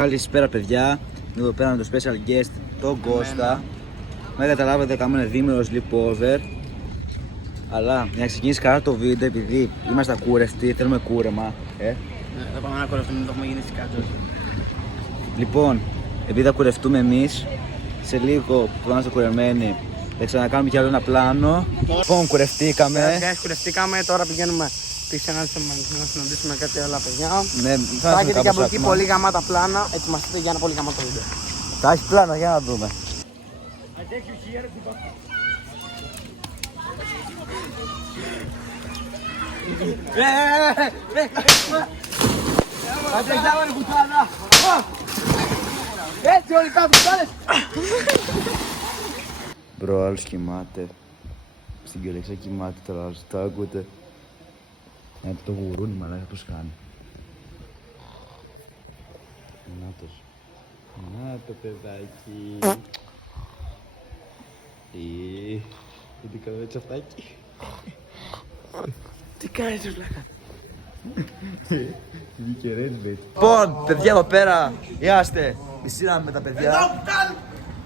Καλησπέρα παιδιά, εδώ πέρα με το special guest, τον Κώστα. Με καταλάβετε, κάνουμε δίμερος sleepover. Αλλά για να ξεκινήσει καλά το βίντεο, επειδή είμαστε ακούρευτοι, θέλουμε κούρεμα. Θα πάμε να κουρευτούμε, το έχουμε γίνει στις κάτσες. Λοιπόν, επειδή θα κουρευτούμε εμείς, σε λίγο που θα είμαστε κουρεμένοι, θα ξανακάνουμε κι άλλο ένα πλάνο. Λοιπόν, κουρευτήκαμε. Κουρευτήκαμε, τώρα πηγαίνουμε πίσω να συναντήσουμε κάτι άλλα παιδιά. Ναι, θα έχετε και από εκεί πολύ γαμάτα πλάνα, ετοιμαστείτε για ένα πολύ γαμάτο βίντεο. Θα έχει πλάνα, για να δούμε. Έτσι όλοι κάτω, κάτω! Μπρο, άλλος κοιμάται. Στην Κιολεξία κοιμάται τώρα, άλλος το ακούτε. Το γουρούνι μαλάκα πώς κάνει. Νάτος. Να το παιδάκι. Τι κάνω έτσι αυτάκι. Τι κάνεις ρε βλάκα? Βγήκε ρέσβετ. Λοιπόν, παιδιά εδώ πέρα είμαστε. Μισήναμε με τα παιδιά.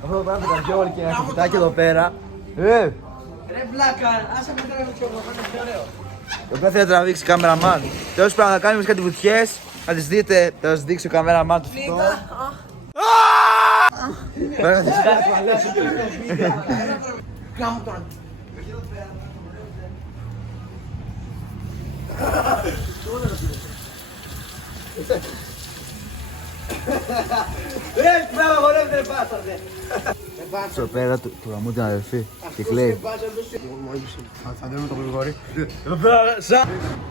Αυτό εδώ πέρα με τα γιόλ και ένα κουτάκι εδώ πέρα. Ρε βλάκα, άσε με τώρα το ωραίο. Το οποίο θέλει να τραβήξει καμεραμάν. Τέλος πάντων θα κάνουμε κάτι βουτιές. Θα τις δείτε, θα σας δείξει ο καμεραμάν του φυτό. Κάμω τώρα. Ρε, πράγμα χορεύετε μπάσταρδε. Στο πέρα του γαμού την αδερφή και κλαίει. Θα δούμε το γρηγόρι.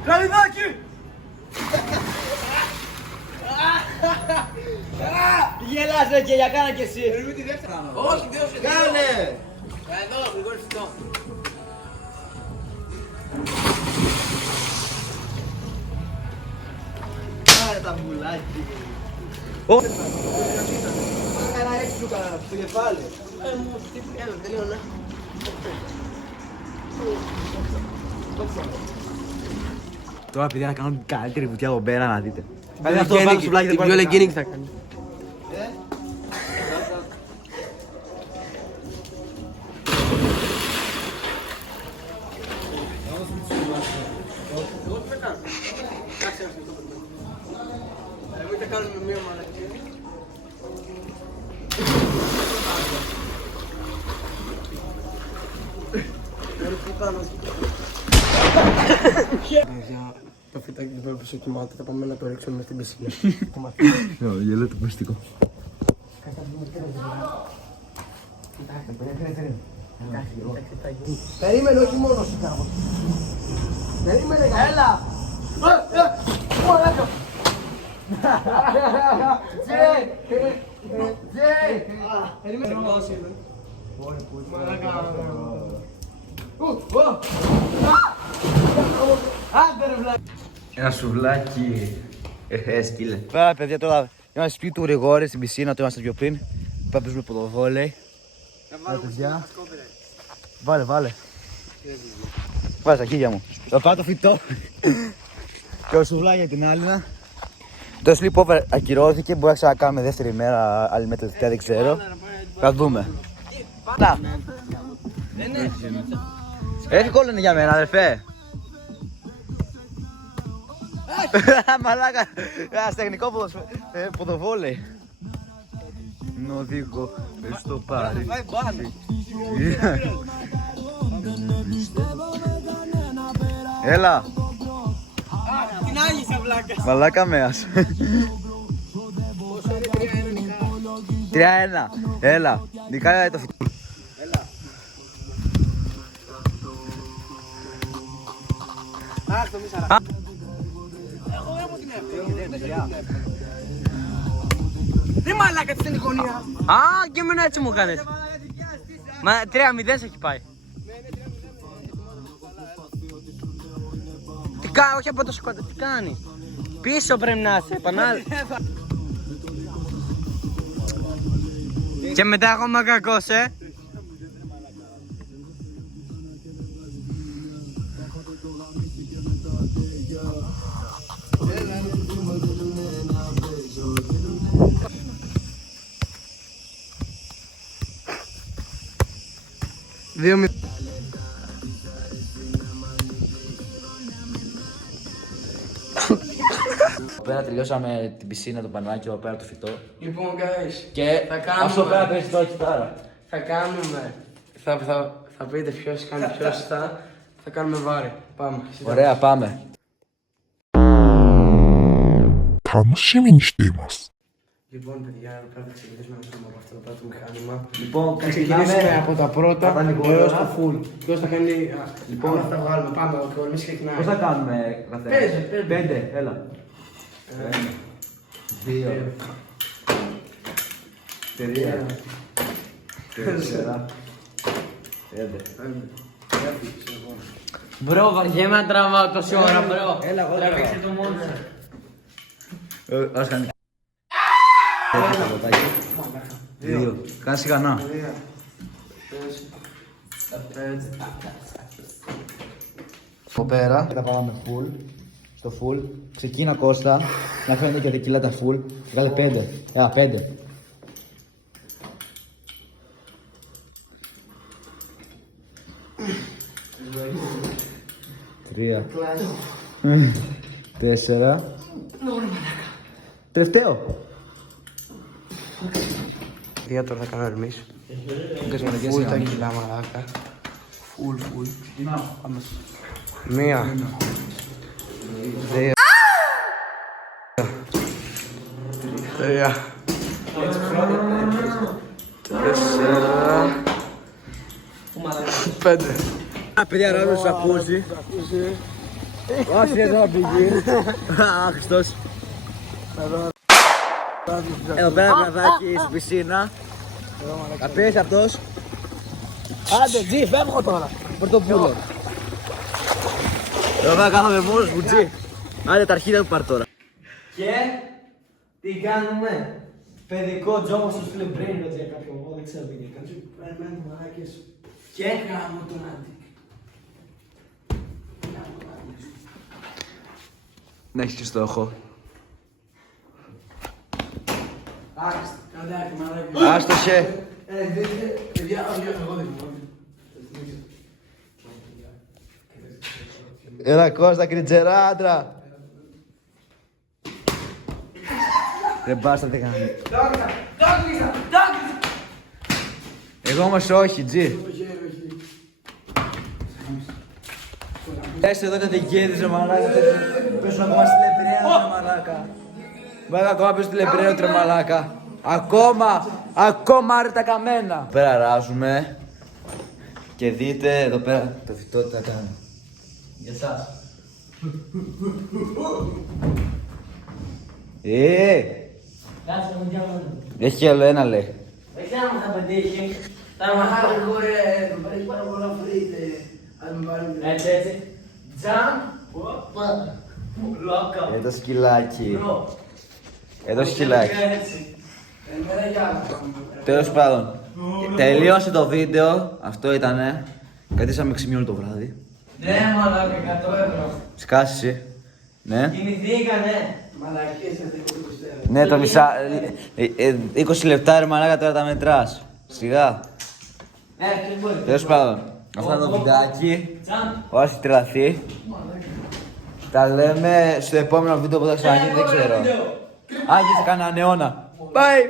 Καλυδάκι! Γελάς ρε και για κάνα κι εσύ. Όχι, Κάνε! εδώ, γρηγόρι φυτό. Κάνε τα βουλάκι. Κάνα έξι σου κάνα στο κεφάλι. Μου έλα, τελείωνα. Τώρα παιδιά θα κάνω την καλύτερη βουτιά εδώ πέρα να δείτε. Την πιο λεγκίνικ θα κάνει. Το φυτάκι του βλέπω σε κοιμάται, θα πάμε να το ρίξουμε μες στην πισίνα. Γελώ το πιστικό. Περίμενε, όχι μόνο σου κάνω. Περίμενε, έλα! Μαλάκα! Περίμενε, μαλάκα. Άντε ρε βλάκα. Ένα σουβλάκι. Σκύλε. Πέρα παιδιά τώρα είμαστε σπίτι του Γρηγόρη στην πισίνα, το είμαστε πιο πριν. Πάμε παίζουμε ποδοβόλεϊ. Παιδιά. Βάλε. Βάλε τα χίλια μου. Θα πάω το φυτό. Και ο σουβλάκι για την άλλη. Το sleepover ακυρώθηκε, μπορεί να ξανακάνουμε δεύτερη μέρα, άλλη με τελευταία δεν ξέρω. Θα δούμε. Εύκολο είναι για μένα αδερφέ. Μαλάκα, τεχνικό ποδοβόλεϊ. Νοδίκο, στο πάρει. Έλα. Την άγγισα βλάκα. Μαλάκα μέας. 3-1. Έλα. Νικάει το φυτό. Αχ, το μισάρα. Τι μαλάκα της είναι η γωνία. Α, και εμένα έτσι μου κάνεις. Μα 3-0 σε έχει πάει. Τι κάνει, όχι από το σκοτά, τι κάνει. Πίσω πρέπει να είσαι, επανάληψη. Και μετά ακόμα κακός, 2-0. Εδώ πέρα τελειώσαμε την πισίνα, το πανάκι, εδώ πέρα το φυτό. Λοιπόν, guys, Και θα κάνουμε. αυτό πέρα πες το έχεις τώρα. Θα κάνουμε. Θα πείτε ποιος κάνει πιο σωστά. Θα κάνουμε βάρη. Πάμε. Ωραία, πάμε. 楽しみにしています。 Λοιπόν, παιδιά, εδώ πέρα θα ξεκινήσουμε να κάνουμε από αυτό το πρώτο μηχάνημα. Λοιπόν, Θα ξεκινήσουμε από τα πρώτα από τα λιγότερα. έως το full. Ποιος θα κάνει. Λοιπόν, θα τα βγάλουμε. Πάμε, ο Κορμής ξεκινάει. πώς θα κάνουμε, καθένα? Πέντε. Πέντε, έλα. 2, 3, 4, 5. Μπρο, βαριέμαι να τραβάω τόση ώρα, μπρο. Έλα, εγώ Τραβήξε το μόνο σου. Ας κάνει. Δύο. Κάνε σιγανά. Από πέρα θα πάμε full. Στο full. Ξεκίνα Κώστα. Να φαίνεται και δεκίλα τα full. Βγάλε 5. Έλα, 5. Τρία. 4. Τελευταίο. Παιδιά, τώρα θα κάνω εμείς. Φουλ Φουλ τα κιλά μαλάκα. Φουλ. Πάμε. 1, 2, 3, 4, 5. Παιδιά, ράβος σου ακούσει. Όχι, εδώ πήγε. Χριστός. Εδώ πέρα βραδάκι στην πισίνα. Θα πέσει αυτός. Άντε, Τζι, φεύγω τώρα. Πρωτοπούλο. Εδώ πέρα κάθομαι μόνος μου, Τζι. Άντε, τα αρχίδια του πάρ' τώρα. Και τι κάνουμε. Παιδικό τζόγο στο στείλε brain για κάποιον, εγώ δεν ξέρω τι έκανε. Περιμένουμε μαλάκες. Και Γάμο τον Άντι. Να έχεις και στόχο. Άξτε, καντάκι μαλάκες. Άστοχε. Παιδιά, εγώ δεν μπορώ. Έλα Κώστα, κριτζερά, άντρα. Δεν μπάστα, δεν κάνει. Εγώ όμως όχι, Τζι. Έστω εδώ τα δικαίδες, ρε μαλάκα. Πέσουν ακόμα στη Λεμπρέα, ρε μαλάκα. Μπάκα ακόμα πέσουν στη Λεμπρέα, ρε μαλάκα. Ακόμα ρε τα καμένα. Πέρα ράζουμε. Και δείτε εδώ πέρα το φυτό τι θα κάνει. Για εσάς. Κάτσε μου διάβαζε. Έχει άλλο ένα λέει. Δεν ξέρω αν θα πετύχει. Θα Μαχάρι, μαχάρει. χωρέ, έχει πάρα πολλά φρίτε. Αν με βάλει. Έτσι, έτσι. Τζαμ. Λόκα. Το σκυλάκι. Μπρο. Το σκυλάκι. Έτσι. Εμένα για άλλα. Τέλος πάντων. Τελείωσε το βίντεο. Αυτό ήτανε. Κατήσαμε 6 όλο το βράδυ. Ναι, μαλάκα, 100 €. Σκάσει. Ναι. Κοιμηθήκανε. Μαλακίες δεν έχω πιστεύω. Ναι, το μισά. 20 λεπτά ρε μαλάκα τώρα τα μετράς. Σιγά. Ποιος μπορεί. Τέλος πάντων. Αυτό είναι το βιντεάκι. Τζαμ. Όσοι τρελαθεί. Τα λέμε στο επόμενο βίντεο που θα ξαναγίνει, δεν ξέρω. Αν και σε κανέναν αιώνα. Bye!